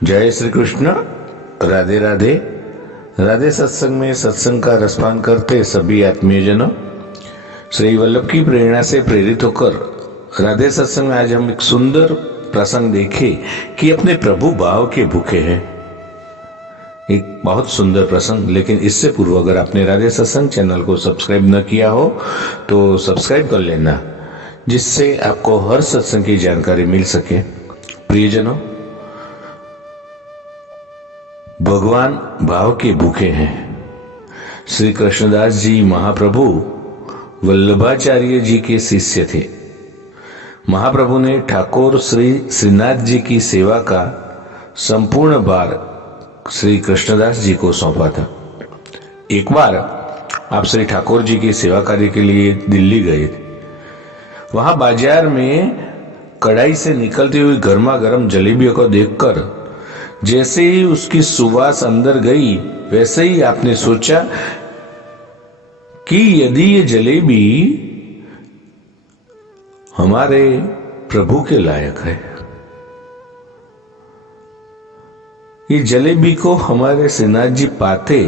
जय श्री कृष्ण। राधे राधे। राधे सत्संग में सत्संग का रसपान करते सभी आत्मीयजनों, श्री वल्लभ की प्रेरणा से प्रेरित होकर राधे सत्संग में आज हम एक सुंदर प्रसंग देखें कि अपने प्रभु भाव के भूखे हैं। एक बहुत सुंदर प्रसंग। लेकिन इससे पूर्व अगर आपने राधे सत्संग चैनल को सब्सक्राइब न किया हो तो सब्सक्राइब कर लेना, जिससे आपको हर सत्संग की जानकारी मिल सके। प्रियजनों, भगवान भाव के भूखे हैं। श्री कृष्णदास जी महाप्रभु वल्लभाचार्य जी के शिष्य थे। महाप्रभु ने ठाकुर श्री श्रीनाथ जी की सेवा का संपूर्ण भार श्री कृष्णदास जी को सौंपा था। एक बार आप श्री ठाकुर जी की सेवा कार्य के लिए दिल्ली गए। वहां बाजार में कढ़ाई से निकलती हुई गर्मा गर्म जलेबियों को देखकर जैसे ही उसकी सुवास अंदर गई, वैसे ही आपने सोचा कि यदि ये जलेबी हमारे प्रभु के लायक है, ये जलेबी को हमारे श्रीनाथ जी पाते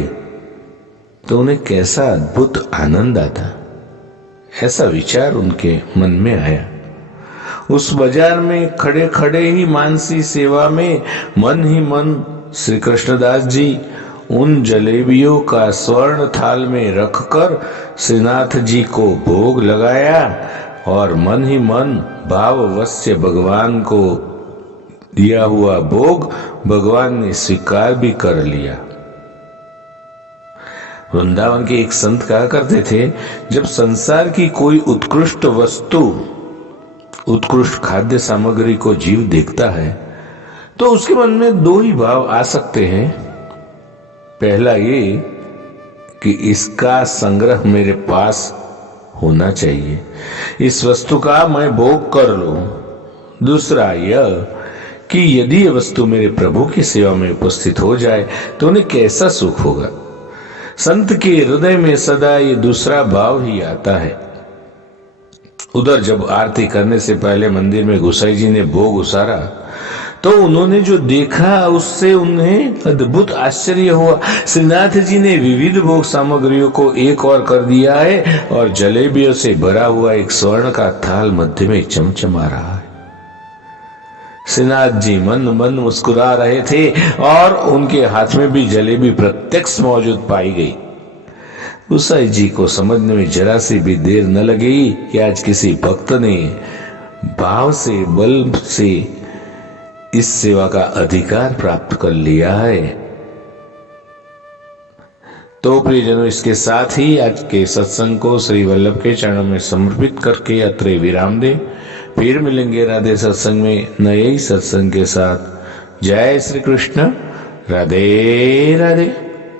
तो उन्हें कैसा अद्भुत आनंद आता। ऐसा विचार उनके मन में आया। उस बाजार में खड़े खड़े ही मानसी सेवा में मन ही मन श्री कृष्णदास जी उन जलेबियों का स्वर्ण थाल में रखकर श्रीनाथ जी को भोग लगाया और मन ही मन भाववश्य भगवान को दिया हुआ भोग भगवान ने स्वीकार भी कर लिया। वृंदावन के एक संत कहा करते थे, जब संसार की कोई उत्कृष्ट वस्तु, उत्कृष्ट खाद्य सामग्री को जीव देखता है तो उसके मन में दो ही भाव आ सकते हैं। पहला ये कि इसका संग्रह मेरे पास होना चाहिए, इस वस्तु का मैं भोग कर लूं। दूसरा यह कि यदि यह वस्तु मेरे प्रभु की सेवा में उपस्थित हो जाए तो उन्हें कैसा सुख होगा। संत के हृदय में सदा ये दूसरा भाव ही आता है। उधर जब आरती करने से पहले मंदिर में गोसाई जी ने भोग उसारा तो उन्होंने जो देखा उससे उन्हें अद्भुत आश्चर्य हुआ। श्रीनाथ जी ने विविध भोग सामग्रियों को एक और कर दिया है और जलेबियों से भरा हुआ एक स्वर्ण का थाल मध्य में चमचमा रहा है। श्रीनाथ जी मन मन मुस्कुरा रहे थे और उनके हाथ में भी जलेबी प्रत्यक्ष मौजूद पाई गई। गोसाई जी को समझने में जरा सी भी देर न लगी कि आज किसी भक्त ने भाव से, बल से इस सेवा का अधिकार प्राप्त कर लिया है। तो प्रियजनों, इसके साथ ही आज के सत्संग को श्री वल्लभ के चरणों में समर्पित करके अत्रे विराम दे। फिर मिलेंगे राधे सत्संग में नए ही सत्संग के साथ। जय श्री कृष्ण। राधे राधे।